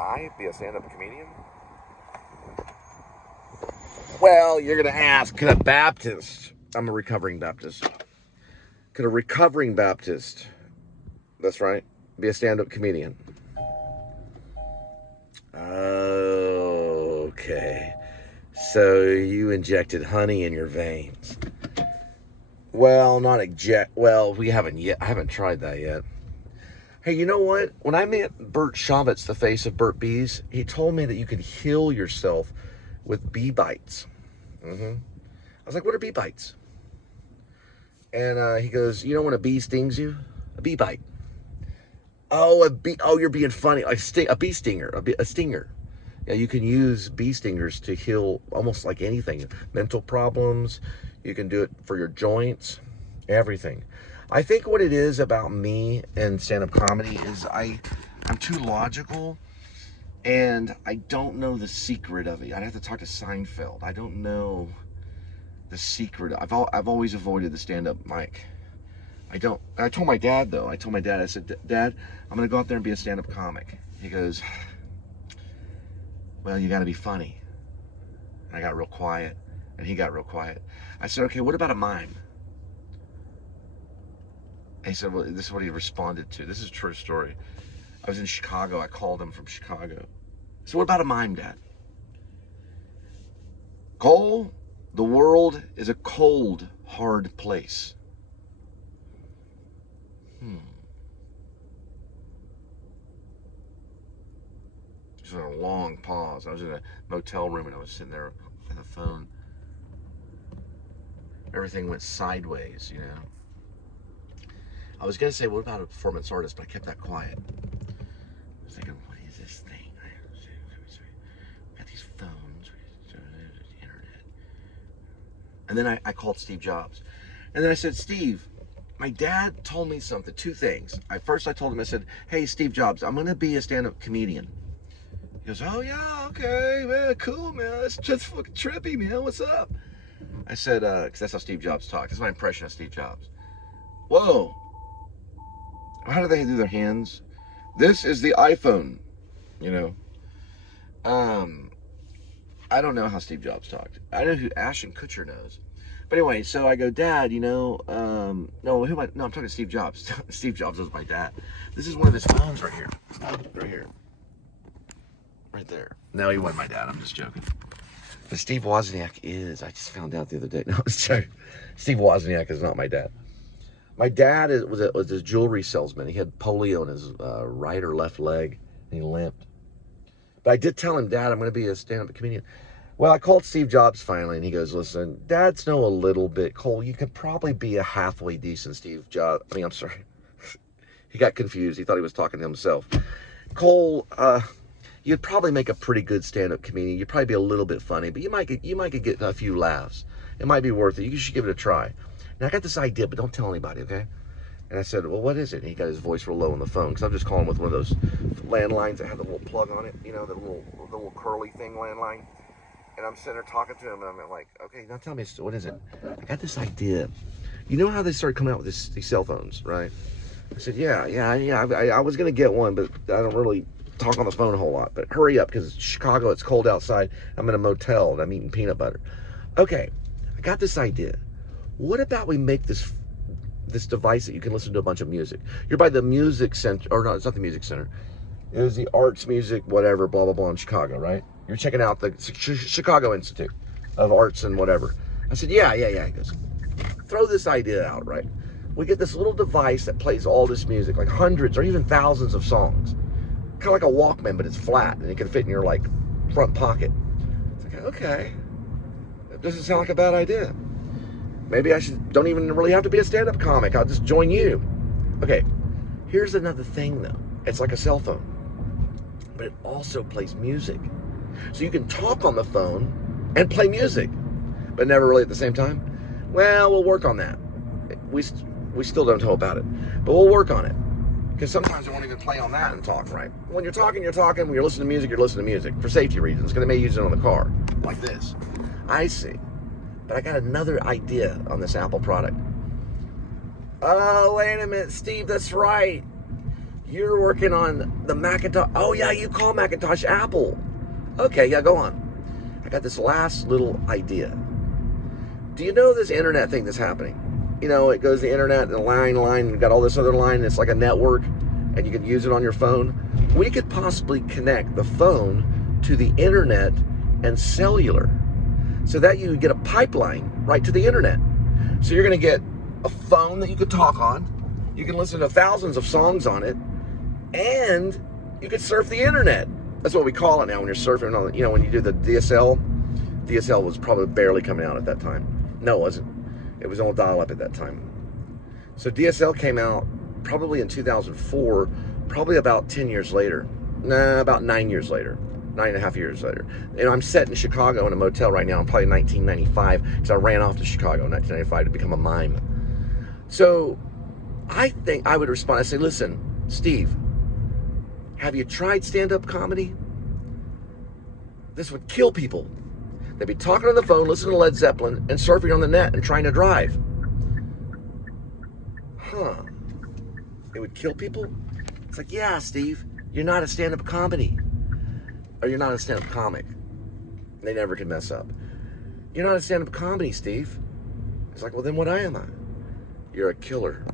I be a stand-up comedian? Well, you're going to ask, could a Baptist, I'm a recovering Baptist, could a recovering Baptist, that's right, be a stand-up comedian? Okay. So you injected honey in your veins. Well, not inject. Well, we haven't yet. I haven't tried that yet. Hey, you know what? When I met Bert Shavitz, the face of Burt Bees, he told me that you can heal yourself with bee bites. I was like, what are bee bites? And he goes, you know when a bee stings you? A bee bite. Oh, a bee. Oh, you're being funny. A bee stinger. A stinger. Yeah, you can use bee stingers to heal almost like anything. Mental problems. You can do it for your joints. Everything. I think what it is about me and stand-up comedy is I'm too logical, and I don't know the secret of it. I'd have to talk to Seinfeld. I don't know the secret. I've always avoided the stand-up mic. I told my dad, though. I said, Dad, I'm going to go out there and be a stand-up comic. He goes, well, you got to be funny. And I got real quiet, and he got real quiet. I said, okay, what about a mime? And he said, well, this is what he responded to. This is a true story. I was in Chicago. I called him from Chicago. So what about a mime, Dad? Cole, the world is a cold, hard place. Just a long pause. I was in a motel room and I was sitting there on the phone. Everything went sideways, you know. I was going to say, what about a performance artist? But I kept that quiet. I was thinking, what is this thing? We got these phones, internet. And then I called Steve Jobs. And then I said, Steve, my dad told me something, two things. First I told him, I said, hey, Steve Jobs, I'm going to be a stand-up comedian. He goes, oh, yeah, okay, man, cool, man. That's just fucking trippy, man. What's up? I said, because that's how Steve Jobs talks. That's my impression of Steve Jobs. Whoa. How do they do their hands? This is the iPhone, you know. I don't know how Steve Jobs talked. I know who Ashton Kutcher knows. But anyway, so I go, Dad, you know, no, I'm talking to Steve Jobs. Steve Jobs was my dad. This is one of his phones right here. Right here. Right there. No, he wasn't my dad. I'm just joking. But Steve Wozniak is. I just found out the other day. No, I was joking. Steve Wozniak is not my dad. My dad was a jewelry salesman. He had polio in his right or left leg, and he limped. But I did tell him, Dad, I'm going to be a stand-up comedian. Well, I called Steve Jobs finally, and he goes, listen, Dads know a little bit. Cole, you could probably be a halfway decent Steve Jobs. I'm sorry. He got confused. He thought he was talking to himself. Cole, you'd probably make a pretty good stand-up comedian. You'd probably be a little bit funny, but you might get a few laughs. It might be worth it. You should give it a try. Now, I got this idea, but don't tell anybody, okay? And I said, well, what is it? And he got his voice real low on the phone, because I'm just calling with one of those landlines that have the little plug on it, you know, the little curly thing landline. And I'm sitting there talking to him, and I'm like, okay, now tell me, what is it? I got this idea. You know how they started coming out with these cell phones, right? I said, yeah. I was going to get one, but I don't really talk on the phone a whole lot. But hurry up, because it's Chicago, it's cold outside. I'm in a motel, and I'm eating peanut butter. Okay, I got this idea. What about we make this device that you can listen to a bunch of music? You're by the music center, or no, it's not the music center. It was the arts, music, whatever, blah, blah, blah in Chicago, right? You're checking out the Chicago Institute of Arts and whatever. I said, yeah. He goes, throw this idea out, right? We get this little device that plays all this music, like hundreds or even thousands of songs. Kind of like a Walkman, but it's flat, and it can fit in your, like, front pocket. It's like, okay. That doesn't sound like a bad idea. Maybe I don't even really have to be a stand-up comic. I'll just join you. Okay, here's another thing, though. It's like a cell phone, but it also plays music. So you can talk on the phone and play music, but never really at the same time. Well, we'll work on that. We still don't know about it, but we'll work on it. Because sometimes it won't even play on that and talk, right? When you're talking, you're talking. When you're listening to music, you're listening to music. For safety reasons, because they may use it on the car, like this. I see. But I got another idea on this Apple product. Oh, wait a minute, Steve, that's right. You're working on the Macintosh. Oh yeah, you call Macintosh Apple. Okay, yeah, go on. I got this last little idea. Do you know this internet thing that's happening? You know, it goes the internet and the line, and you've got all this other line, and it's like a network, and you can use it on your phone. We could possibly connect the phone to the internet and cellular, so that you get a pipeline right to the internet. So you're going to get a phone that you could talk on, you can listen to thousands of songs on it, and you could surf the internet. That's what we call it now when you're surfing on, you know, when you do the DSL. DSL was probably barely coming out at that time. No, it wasn't. It was all dial-up at that time. So DSL came out probably in 2004, probably about 10 years later. Nah, about 9 years later. 9.5 years later. And I'm set in Chicago in a motel right now. I'm probably 1995, because I ran off to Chicago in 1995 to become a mime. So I think I would respond. I say, listen, Steve, have you tried stand-up comedy? This would kill people. They'd be talking on the phone, listening to Led Zeppelin, and surfing on the net and trying to drive. Huh. It would kill people? It's like, yeah, Steve, you're not a stand-up comedy. Or you're not a stand-up comic. They never can mess up. You're not a stand-up comedy, Steve. It's like, well, then what am I? You're a killer.